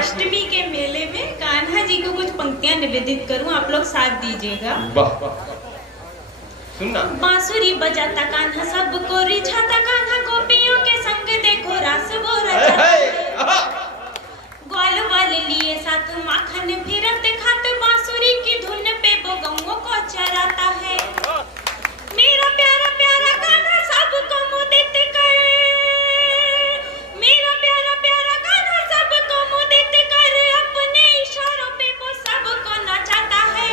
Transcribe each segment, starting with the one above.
जन्माष्टमी के मेले में कान्हा जी को कुछ पंक्तियां निवेदित करूं, आप लोग साथ दीजिएगा। सुनना। बांसुरी बजाता कान्हा सबको रिझाता कान्हा गोपियों के संग देखो रास वो रचाता। ग्वाल वाले लिए साथ माखन फिरत खात बांसुरी की धुन पे वो गौओं को चराता है। मेरा प्यारा प्यारा कान्हा सबको मुदित करे, मेरा प्यारा प्यारा कान्हा सबको मुदित करे, अपने इशारों पे वो सबको नचाता है।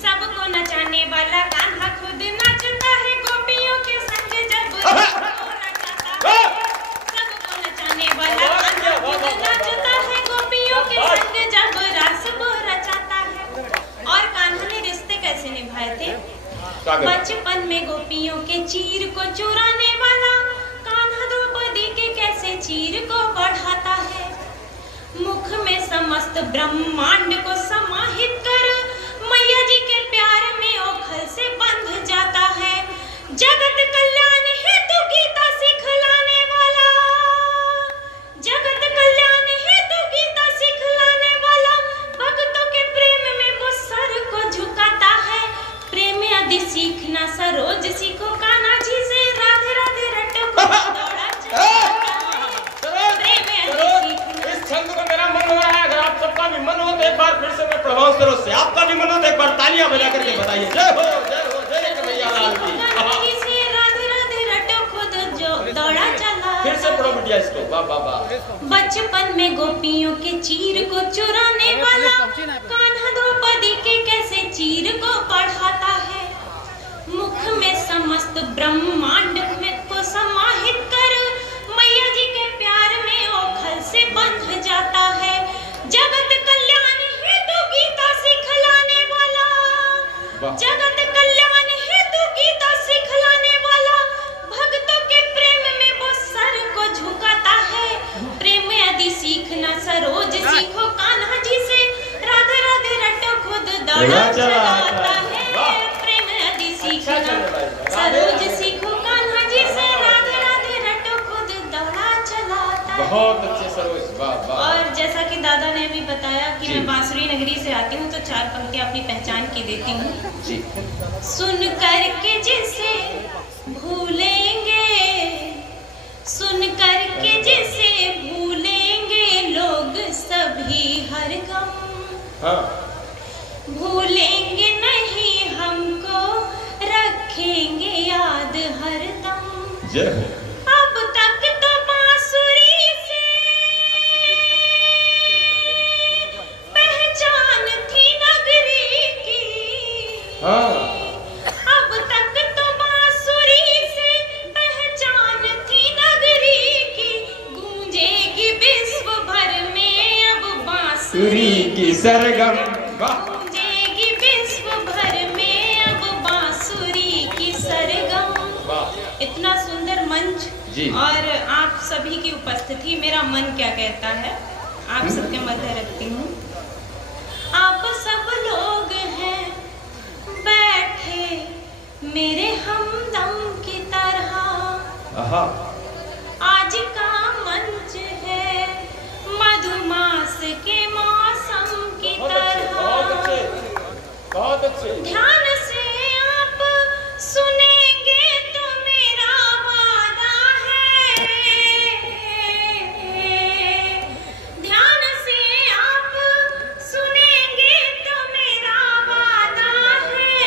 सबको नचाने वाला कान्हा खुद नाचता है, गोपियों के संग जब वो नचाता है। सबको नचाने वाला कान्हा खुद नाचता है, गोपियों के संग जब रास वो रचाता है। और कान्हा ने रिश्ते कैसे निभाए थे? बचपन में गोपियों के चीर को चुराने वाला कान्हा द्रौपदी के कैसे चीर को बढ़ाता है। मुख में समस्त ब्रह्मांड को समाहित कर मैया जी के प्यार में ओखल से बंध जाता है। जगत कल्याण हेतु गीता सिखलाने वाला, जगत कल्याण हेतु गीता सिखलाने वाला, भक्तों के प्रेम में वो सर को झुकाता है। प्रेम यदि सीखना सरोज सीखो कान्हा जी से, राधे राधे रटो दौड़ा प्रेम यदि सीखना। इस छंद को मेरा मन हो रहा है, अगर आप सबका भी मन हो तो एक बार फिर से मैं प्रभाव सरोज से आपका भी मन हो तो एक बार तालियां बजा करके बताइए जय हो जय हो जय कन्हैया लाल की। राधे राधे रटो खुद जो दौड़ा चला। फिर से पढ़ो बिटिया इसको। वाह वाह वाह। बचपन में गोपियों के चीर को चुराने वाला कान्हा द्रौपदी के कैसे चीर को बढ़ाता है। मुख में समस्त ब्रह्मांड में को समाहित कर मैया जी के प्यार में ओखल से बंध जाता है। जगत कल्याण हेतु गीता सिखलाने वाला, जगत कल्याण हेतु गीता सिखलाने वाला, भक्तों के प्रेम में वो सर को झुकाता है। प्रेम यदि सीखना सरोज सीखो कान्हा जी से, राधे राधे रटो खुद दौड़ा चलाता है। प्रेम यदि सीखना सरोज सीखो कान्हा जी से, राधे राधे रटो खुद दौड़ा चलाता है। बहुत अच्छे सरोज। वाह वाह। और जैसा कि दादा ने भी बताया कि मैं बांसुरी नगरी से आती हूँ, तो चार पंक्तियां अपनी पहचान की देती हूँ जी। सुन करके जिसे भूलेंगे, सुन करके जिसे भूलेंगे लोग सभी हर गम। हाँ। भूलेंगे नहीं हमको, रखेंगे याद हरदम। जय हो। अब तक तो बांसुरी से पहचान थी नगरी की। हाँ। अब तक तो बांसुरी से पहचान थी नगरी की, गूंजेगी विश्व भर में अब बांसुरी की सरगम। वाह। गूंजेगी विश्व भर में अब बांसुरी की सरगम। वाह। इतना सुंदर मंच जी। और आप सभी की उपस्थिति, मेरा मन क्या कहता है आप सबके मध्य रखती हूँ। आप सब लोग हैं बैठे मेरे हमदम की तरह, आज का मंच है मधुमास के मौसम की तरह। बहुत अच्छे। ध्यान से आप सुनेंगे तो मेरा वादा है, ध्यान से आप सुनेंगे तो मेरा वादा है।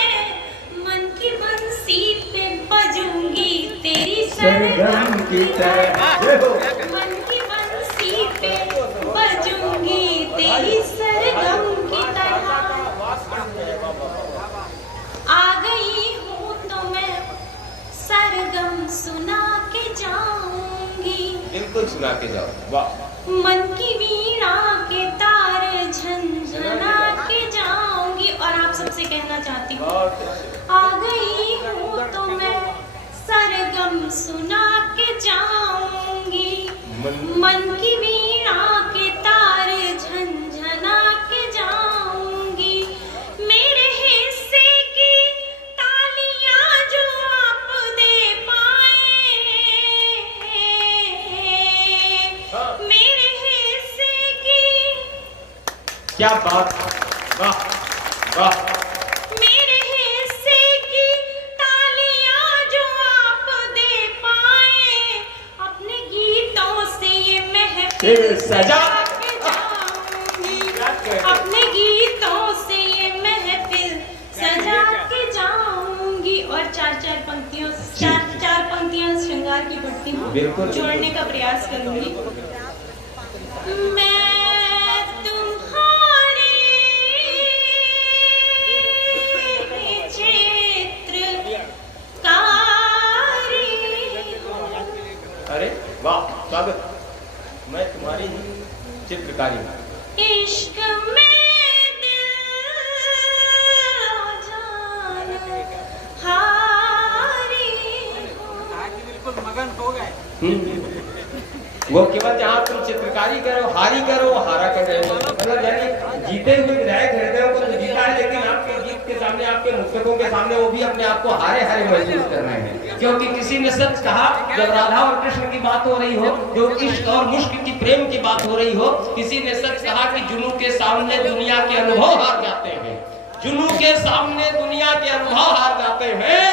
मन की बंसी पे बजूंगी तेरी सरगम की तरह, मन की बंसी पे बजूंगी तेरी सरगम की तरह। आ गई हूँ तो मैं सरगम सुना के जाऊंगी, बिल्कुल सुना के जाओ। वाह। मन की वीणा के तार झनझना के जाऊंगी। और आप सबसे कहना चाहती हूँ, आ गई हूँ तो मैं सरगम सुना के जाऊंगी, मन की वीणा के तार झनझना के जाऊंगी। मेरे हिस्से की तालियां जो आप दे पाए, मेरे हिस्से की क्या बात, वाह वाह। मेरे हिस्से की तालियां जो आप दे पाए, अपने गीतों से ये महफिल सजा के जाऊंगी, अपने गीतों से ये महफिल सजा के जाऊंगी। और चार पंक्तियां श्रृंगार की पढ़ती हूँ, जोड़ने का प्रयास करूंगी। मैं तुम्हारे चित्रकारी, अरे वाह, स्वागत। मैं तुम्हारी ही चित्रकारी, इश्क में दिल जान हारी बिल्कुल मगन हो गए। वो केवल जहाँ तुम चित्रकारी करो, हारी करो, हारा कर रहे हो, मतलब यानी जीते हुए विधायक हृदयों को तो जीता है, लेकिन आपके जीत के सामने, आपके मुक्तकों के सामने वो भी अपने आप को हारे हारे महसूस कर रहे हैं। क्योंकि किसी ने सच कहा, जब राधा और कृष्ण की बात हो रही हो, जो इश्क और मुश्क की प्रेम की बात हो रही हो, किसी ने सच कहा कि जुनू के सामने दुनिया के अनुभव हार जाते हैं, जुनू के सामने दुनिया के अनुभव हार जाते हैं,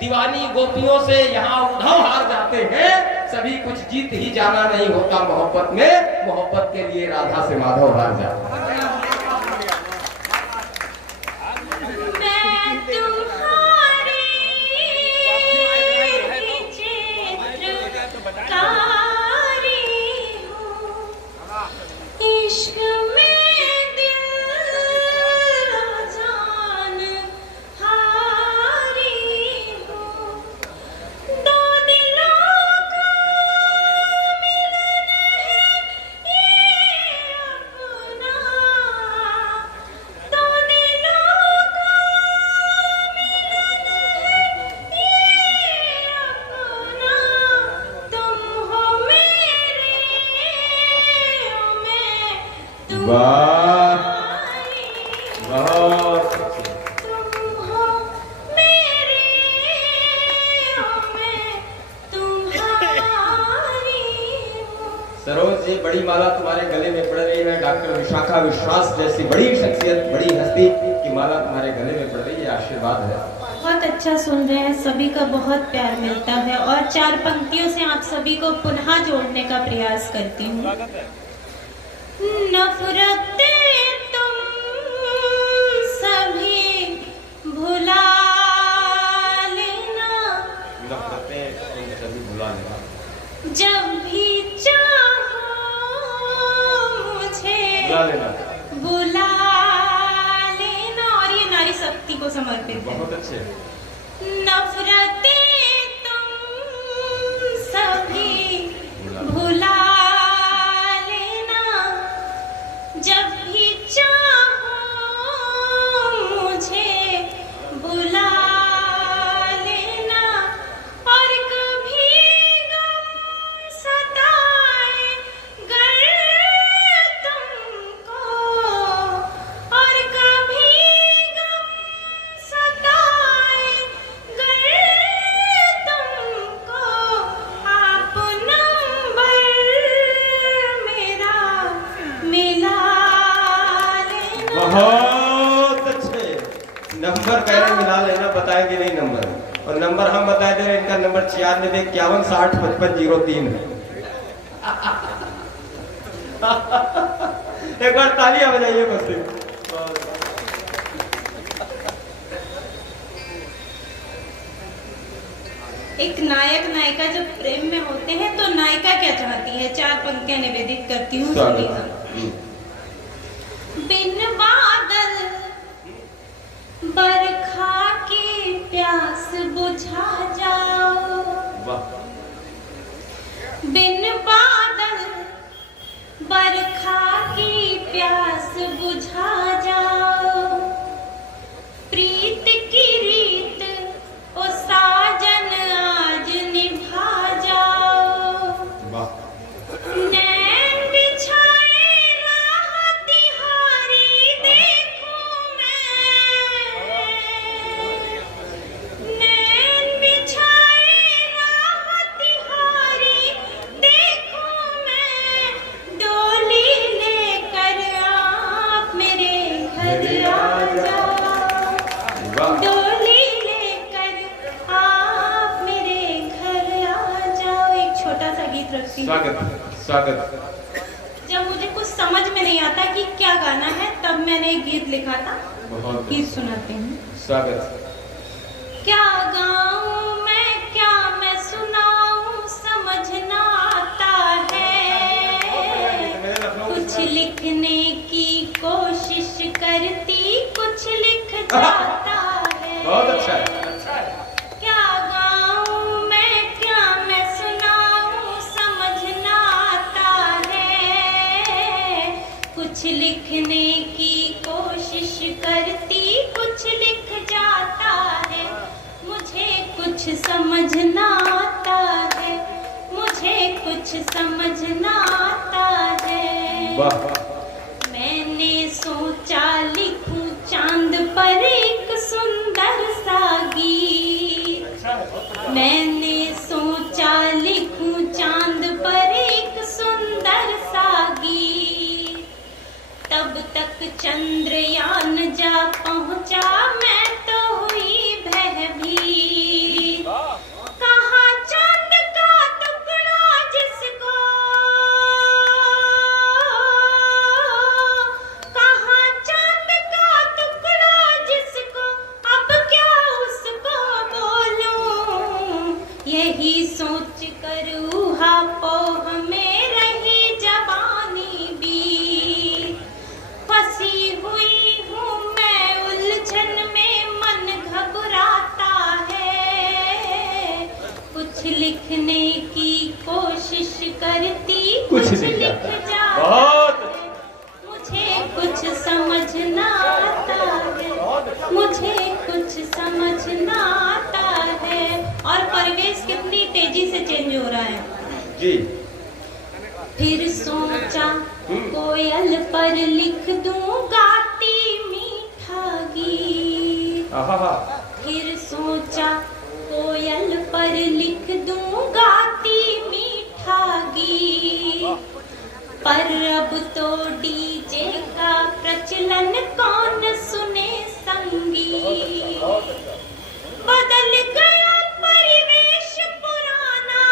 दीवानी गोपियों से यहाँ उद्धव हार जाते हैं। सभी कुछ जीत ही जाना नहीं होता मोहब्बत में, मोहब्बत के लिए राधा से माधव हार जाते हैं। सरोज जी, बड़ी माला तुम्हारे गले में पड़ रही है। डॉक्टर विशाखा विश्वास जैसी बड़ी शख्सियत, बड़ी हस्ती की माला तुम्हारे गले में पड़ रही है, आशीर्वाद है। बहुत अच्छा सुन रहे हैं, सभी का बहुत प्यार मिलता है। और चार पंक्तियों से आप सभी को पुनः जोड़ने का प्रयास करती हूँ। नफरत तुम सभी भुला लेना, नफरतें तुम सभी भुला लेना, जब भी चाहो मुझे बुला लेना। और ये नारी शक्ति को समर्पित है। बहुत अच्छे। नफरतें तुम सभी भुला लेना, जब भी चाहो मुझे बुला लेना। और कभी गम सताए गर तुमको, और कभी गम सताए गर तुमको, आप नंबर मेरा मिला लेना। बहुत अच्छे नंबर कह रहे मिला लेना, बताएंगे नहीं नंबर, और नंबर हम बताए दे रहे, इनका नंबर 9651605503 है। एक बार तालियां बजाइए बस। एक नायक नायिका जब प्रेम में होते हैं तो नायिका क्या चाहती है, चार पंक्तियां निवेदित करती हूँ। बिन बादल बरखा की प्यास बुझा जाओ, बिन बादल बरखा की प्यास बुझा जाओ। प्रीत की रीत ओ साजन आज निभा जाओ। नैन बिछाए राह तिहारी देखूं मैं, नैन बिछाए राह तिहारी देखूं मैं। डोली ले स्वागत स्वागत। जब मुझे कुछ समझ में नहीं आता कि क्या गाना है, तब मैंने एक गीत लिखा था। बहुत गीत सुनाते हैं। स्वागत। क्या गाऊं मैं, क्या मैं सुनाऊं, समझ ना आता है। कुछ लिखने की कोशिश करती, कुछ लिख जाता है। बहुत अच्छा है। क्या गाऊं मैं, क्या मैं सुनाऊं, समझ ना आता है। कुछ लिखने की कोशिश करती, कुछ लिख जाता है। मुझे कुछ समझ ना आता है, मुझे कुछ समझ ना आता है। वाह। मैंने सोचा लिखूं चांद पर एक सुंदर सा गीत। मैंने सोचा लिखूं चांद पर एक सुंदर सा गीत। तब तक चंद्रयान जा पहुंचा, मैं तो हुई भयभीत। कहाँ चांद का टुकड़ा जिसको, कहाँ चांद का टुकड़ा जिसको, अब क्या उसको बोलूं। यही सोच कर ऊहापोह में रही जवानी भी। फंसी हुई हूँ मैं उलझन में, मन घबराता है। कुछ लिखने की कोशिश करती, कुछ कुछ लिख लिख जाता है। जाता बहुत। है। मुझे कुछ समझ ना आता है, मुझे कुछ समझ ना आता है। और परिवेश कितनी तेजी से चेंज हो रहा है जी। फिर सोचा कोयल पर लिख दूं गाती मीठा गीत। आहा। फिर सोचा कोयल पर लिख दूं गाती मीठा गीत। पर अब तो डीजे का प्रचलन, कौन सुने संगीत। बदल गया परिवेश पुराना,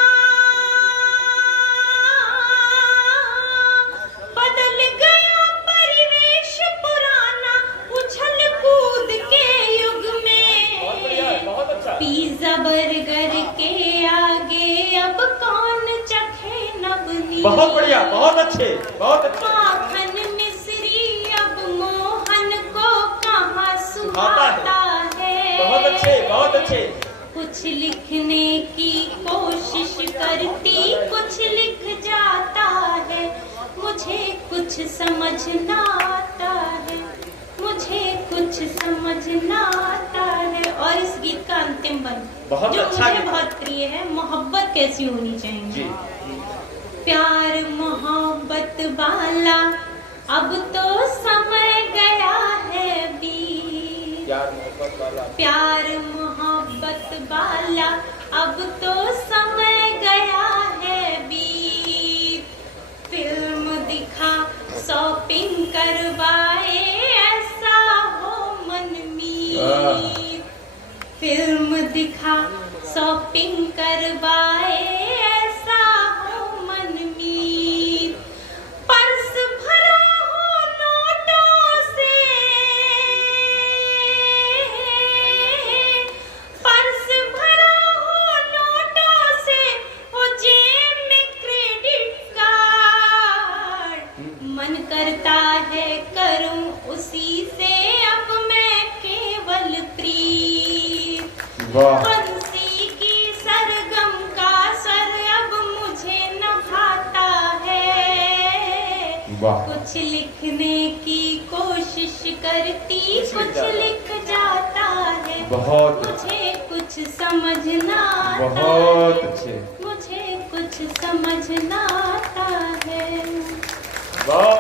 बदल गया परिवेश पुराना, उछल कूद के युग में। पिज़्ज़ा बर्गर के आगे अब कौन चखे नवनीत। बहुत बढ़िया, बहुत अच्छे, बहुत अच्छे। माखन मिश्री अब मोहन को कहाँ सुहाता है। बहुत अच्छे, बहुत अच्छे। कुछ लिखने की कोशिश करती, कुछ लिख जाता है। मुझे कुछ समझ ना आता है, मुझे कुछ समझ ना आता है। और इस गीत का अंतिम बंद बहुत जो अच्छा मुझे गीत। बहुत प्रिय है, मोहब्बत कैसी होनी चाहिए। जी। प्यार मोहब्बत वाला अब तो समय गया है बीत। प्यार मोहब्बत वाला। प्यार मोहब्बत वाला अब तो समय गया है बीत। फिल्म दिखा शॉपिंग करवाए, ऐसा हो मनमीत। फिल्म दिखा शॉपिंग करवाए, ऐसा हो मनमीत। पर्स भरा हो नोटों से, पर्स भरा हो नोटों से, हो जेब में क्रेडिट कार्ड। मन करता है करूं उसी से अब मैं केवल प्रीत। वाह। बंसी की सरगम का सर अब मुझे नभाता है। वाह। कुछ लिखने की कोशिश करती, कुछ लिख जाता है। बहुत मुझे कुछ समझना आता बहुत है, अच्छे। मुझे कुछ समझना आता है। वाह।